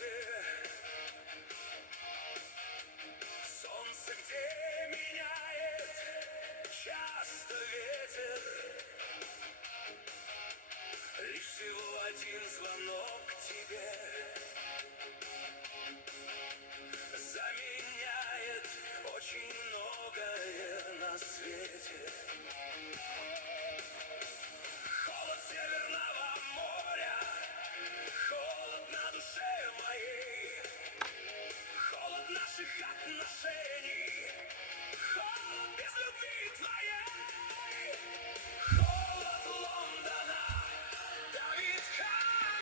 свете, солнце, где меняет часто ветер. Лишь всего один звонок тебе заменяет очень многое на свете.